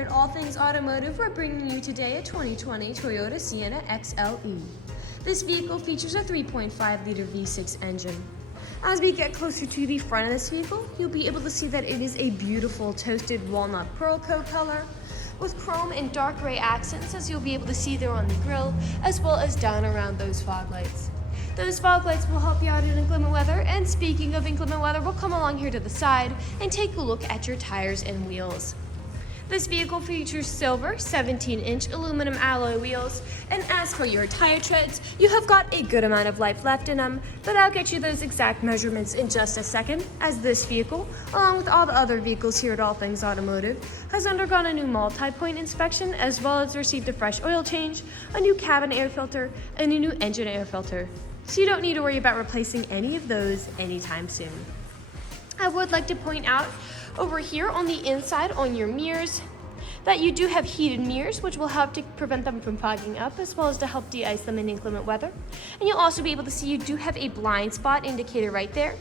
here at All Things Automotive, we're bringing you today a 2020 Toyota Sienna XLE. This vehicle features a 3.5-liter V6 engine. As we get closer to the front of this vehicle, you'll be able to see that it is a beautiful Toasted Walnut Pearl coat color with chrome and dark gray accents, as you'll be able to see there on the grille, as well as down around those fog lights. Those fog lights will help you out in inclement weather, and speaking of inclement weather, we'll come along here to the side and take a look at your tires and wheels. This vehicle features silver 17-inch aluminum alloy wheels, and as for your tire treads, you have got a good amount of life left in them, but I'll get you those exact measurements in just a second, as this vehicle, along with all the other vehicles here at All Things Automotive, has undergone a new multi-point inspection, as well as received a fresh oil change, a new cabin air filter, and a new engine air filter. So you don't need to worry about replacing any of those anytime soon. I would like to point out over here on the inside on your mirrors that you do have heated mirrors, which will help to prevent them from fogging up, as well as to help de-ice them in inclement weather. And you'll also be able to see you do have a blind spot indicator right there.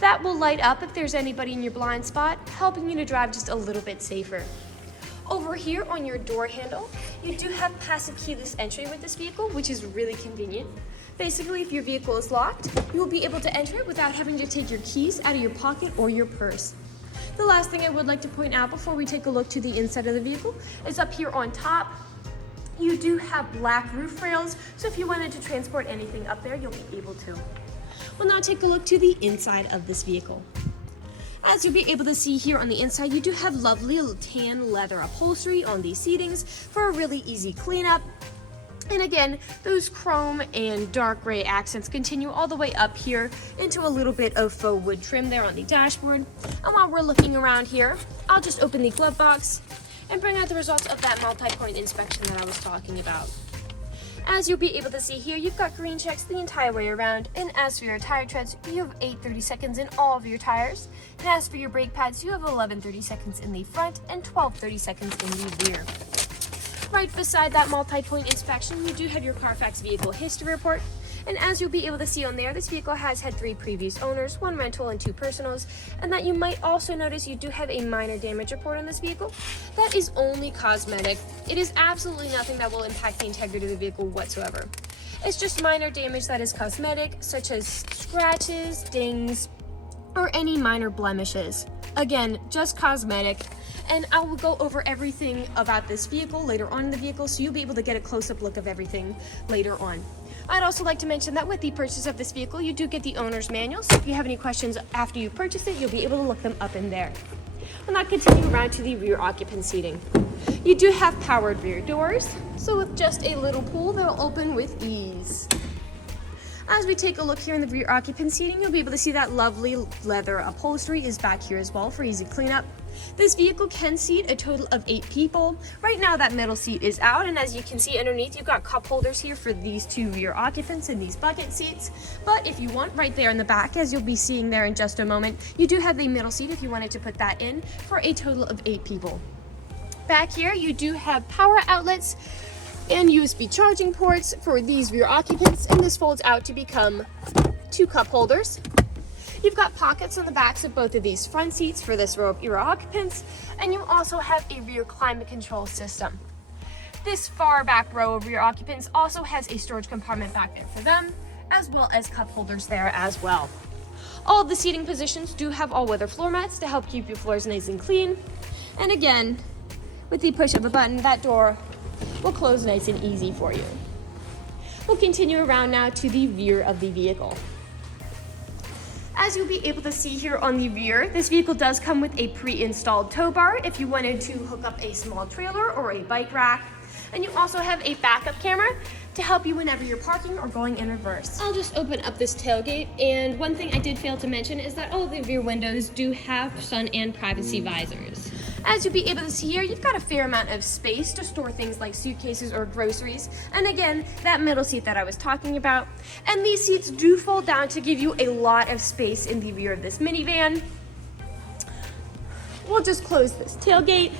That will light up if there's anybody in your blind spot, helping you to drive just a little bit safer. Over here on your door handle, you do have passive keyless entry with this vehicle, which is really convenient. Basically, if your vehicle is locked, you will be able to enter it without having to take your keys out of your pocket or your purse. The last thing I would like to point out before we take a look to the inside of the vehicle is up here on top, you do have black roof rails, so if you wanted to transport anything up there, you'll be able to. We'll now take a look to the inside of this vehicle. As you'll be able to see here on the inside, you do have lovely tan leather upholstery on these seatings for a really easy cleanup. And again, those chrome and dark gray accents continue all the way up here into a little bit of faux wood trim there on the dashboard. And while we're looking around here, I'll just open the glove box and bring out the results of that multi-point inspection that I was talking about. As you'll be able to see here, you've got green checks the entire way around, and as for your tire treads, you have 8 30-seconds in all of your tires, and as for your brake pads, you have 11 30-seconds in the front and 12 30-seconds in the rear. Right beside that multi-point inspection, you do have your Carfax vehicle history report, and as you'll be able to see on there, this vehicle has had 3 previous owners, 1 rental and 2 personals, and that you might also notice you do have a minor damage report on this vehicle. That is only cosmetic. It is absolutely nothing that will impact the integrity of the vehicle whatsoever. It's just minor damage that is cosmetic, such as scratches, dings, or any minor blemishes. Again, just cosmetic. And I will go over everything about this vehicle later on in the vehicle, so you'll be able to get a close-up look of everything later on. I'd also like to mention that with the purchase of this vehicle, you do get the owner's manual, so if you have any questions after you purchase it, you'll be able to look them up in there. We'll now continue around to the rear occupant seating. You do have powered rear doors, so with just a little pull, they'll open with ease. As we take a look here in the rear occupant seating, you'll be able to see that lovely leather upholstery is back here as well for easy cleanup. This vehicle can seat a total of 8 people. Right now that middle seat is out, and as you can see underneath, you've got cup holders here for these 2 rear occupants and these bucket seats. But if you want, right there in the back, as you'll be seeing there in just a moment, you do have the middle seat if you wanted to put that in for a total of 8 people. Back here, you do have power outlets and USB charging ports for these rear occupants, and this folds out to become 2 cup holders. You've got pockets on the backs of both of these front seats for this row of rear occupants, and you also have a rear climate control system. This far back row of rear occupants also has a storage compartment back there for them, as well as cup holders there as well. All of the seating positions do have all-weather floor mats to help keep your floors nice and clean. And again, with the push of a button, that door will close nice and easy for you. We'll continue around now to the rear of the vehicle. As you'll be able to see here on the rear, this vehicle does come with a pre-installed tow bar if you wanted to hook up a small trailer or a bike rack. And you also have a backup camera to help you whenever you're parking or going in reverse. I'll just open up this tailgate, and one thing I did fail to mention is that all of the rear windows do have sun and privacy visors. As you'll be able to see here, you've got a fair amount of space to store things like suitcases or groceries. And again, that middle seat that I was talking about. And these seats do fold down to give you a lot of space in the rear of this minivan. We'll just close this tailgate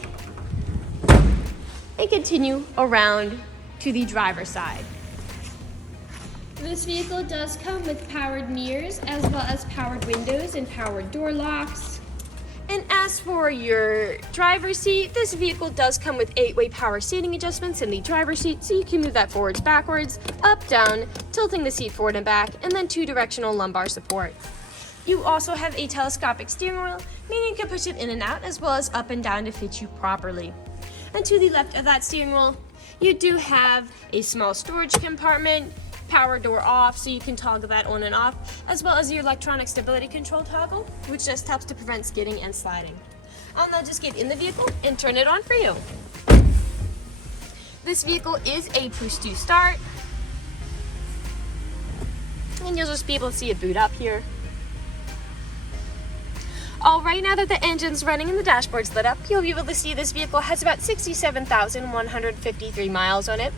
and continue around to the driver's side. This vehicle does come with powered mirrors, as well as powered windows and powered door locks. And As for your driver's seat, this vehicle does come with 8-way power seating adjustments in the driver's seat, so you can move that forwards, backwards, up, down, tilting the seat forward and back, and then 2-directional lumbar support. You also have a telescopic steering wheel, meaning you can push it in and out as well as up and down to fit you properly. And to the left of that steering wheel, you do have a small storage compartment, power door off so you can toggle that on and off, as well as your electronic stability control toggle, which just helps to prevent skidding and sliding. I'll now just get in the vehicle and turn it on for you. This vehicle is a push to start, and you'll just be able to see it boot up here. All right, now that the engine's running and the dashboard's lit up, you'll be able to see this vehicle has about 67,153 miles on it.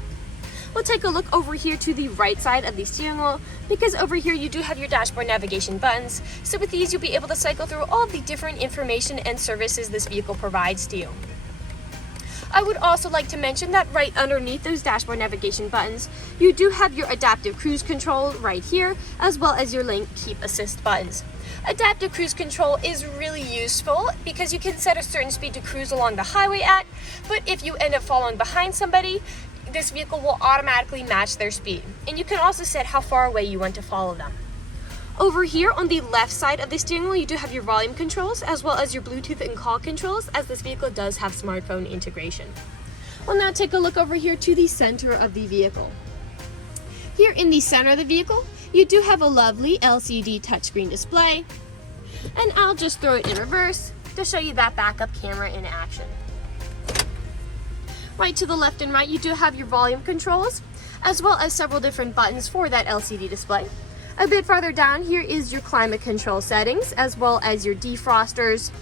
We'll take a look over here to the right side of the steering wheel, because over here you do have your dashboard navigation buttons. So with these, you'll be able to cycle through all the different information and services this vehicle provides to you. I would also like to mention that right underneath those dashboard navigation buttons, you do have your adaptive cruise control right here, as well as your lane keep assist buttons. Adaptive cruise control is really useful because you can set a certain speed to cruise along the highway at, but if you end up following behind somebody, this vehicle will automatically match their speed. And you can also set how far away you want to follow them. Over here on the left side of the steering wheel, you do have your volume controls as well as your Bluetooth and call controls, as this vehicle does have smartphone integration. We'll now take a look over here to the center of the vehicle. Here in the center of the vehicle, you do have a lovely LCD touchscreen display, and I'll just throw it in reverse to show you that backup camera in action. Right to the left and right, you do have your volume controls, as well as several different buttons for that LCD display. A bit farther down here is your climate control settings, as well as your defrosters,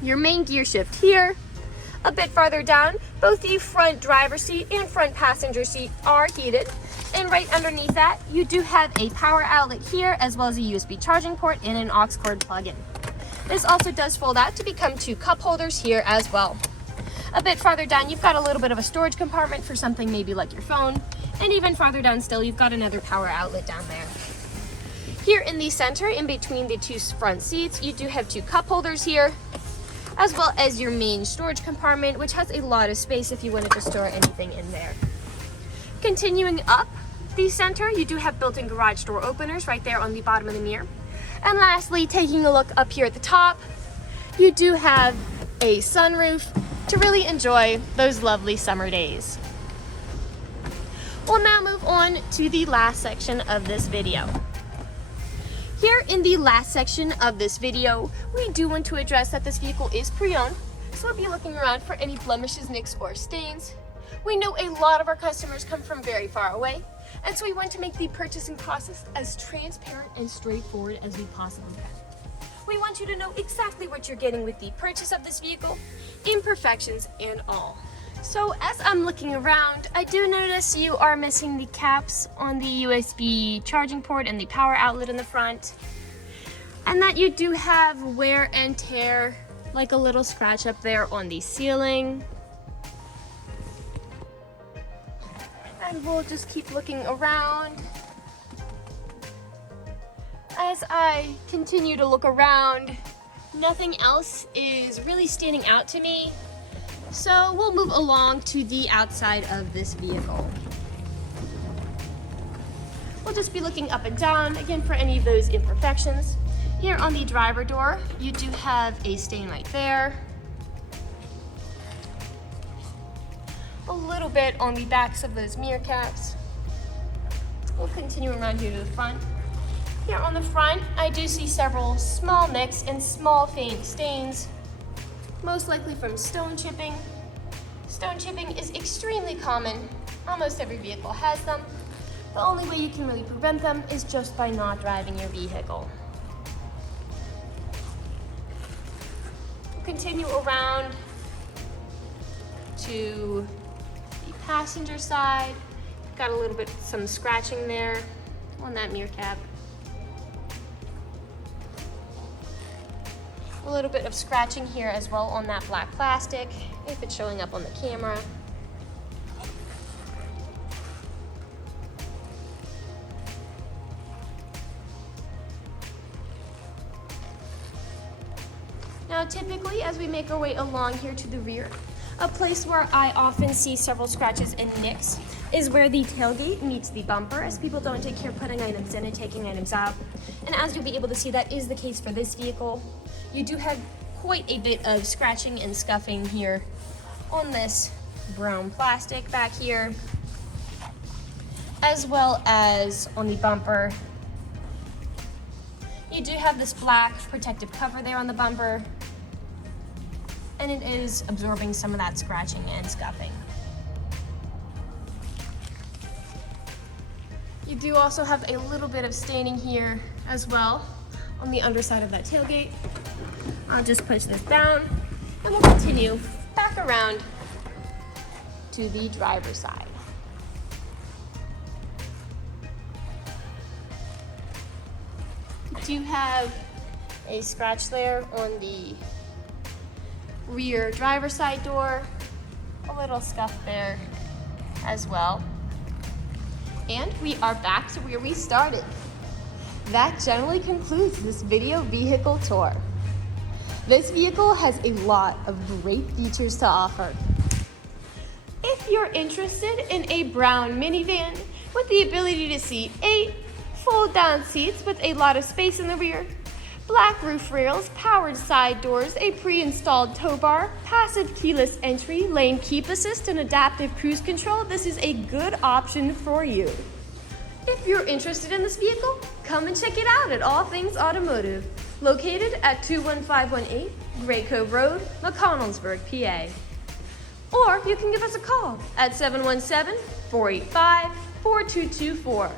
your main gear shift here. A bit farther down, both the front driver's seat and front passenger seat are heated. And right underneath that, you do have a power outlet here, as well as a USB charging port and an aux cord plug-in. This also does fold out to become 2 cup holders here as well. A bit farther down, you've got a little bit of a storage compartment for something maybe like your phone. And even farther down still, you've got another power outlet down there. Here in the center, in between the 2 front seats, you do have 2 cup holders here, as well as your main storage compartment, which has a lot of space if you wanted to store anything in there. Continuing up the center, you do have built-in garage door openers right there on the bottom of the mirror. And lastly, taking a look up here at the top, you do have a sunroof to really enjoy those lovely summer days. We'll now move on to the last section of this video. Here in the last section of this video, we do want to address that this vehicle is pre-owned, so we'll be looking around for any blemishes, nicks, or stains. We know a lot of our customers come from very far away, and so we want to make the purchasing process as transparent and straightforward as we possibly can. We want you to know exactly what you're getting with the purchase of this vehicle, imperfections and all. So as I'm looking around, I do notice you are missing the caps on the USB charging port and the power outlet in the front, and that you do have wear and tear, like a little scratch up there on the ceiling. And we'll just keep looking around. As I continue to look around, nothing else is really standing out to me. So we'll move along to the outside of this vehicle. We'll just be looking up and down again for any of those imperfections. Here on the driver door, you do have a stain right there. A little bit on the backs of those mirror caps. We'll continue around here to the front. Here on the front, I do see several small nicks and small faint stains, most likely from stone chipping. Stone chipping is extremely common. Almost every vehicle has them. The only way you can really prevent them is just by not driving your vehicle. We'll continue around to the passenger side. Got a little bit, some scratching there on that mirror cap. A little bit of scratching here as well on that black plastic, if it's showing up on the camera. Now Typically, as we make our way along here to the rear, a place where I often see several scratches and nicks is where the tailgate meets the bumper, as people don't take care of putting items in and taking items out. And as you'll be able to see, that is the case for this vehicle. You do have quite a bit of scratching and scuffing here on this brown plastic back here, as well as on the bumper. You do have this black protective cover there on the bumper, and it is absorbing some of that scratching and scuffing. You do also have a little bit of staining here as well on the underside of that tailgate. I'll just push this down and we'll continue back around to the driver's side. You do have a scratch there on the rear driver's side door, a little scuff there as well. And we are back to where we started. That generally concludes this video vehicle tour. This vehicle has a lot of great features to offer. If you're interested in a brown minivan with the ability to seat 8, fold-down seats with a lot of space in the rear, black roof rails, powered side doors, a pre-installed tow bar, passive keyless entry, lane keep assist, and adaptive cruise control, this is a good option for you. If you're interested in this vehicle, come and check it out at All Things Automotive, located at 21518 Great Cove Road, McConnellsburg, PA. Or you can give us a call at 717-485-4224.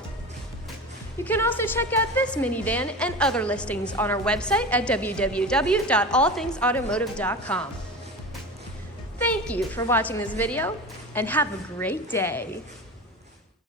You can also check out this minivan and other listings on our website at www.allthingsautomotive.com. Thank you for watching this video and have a great day.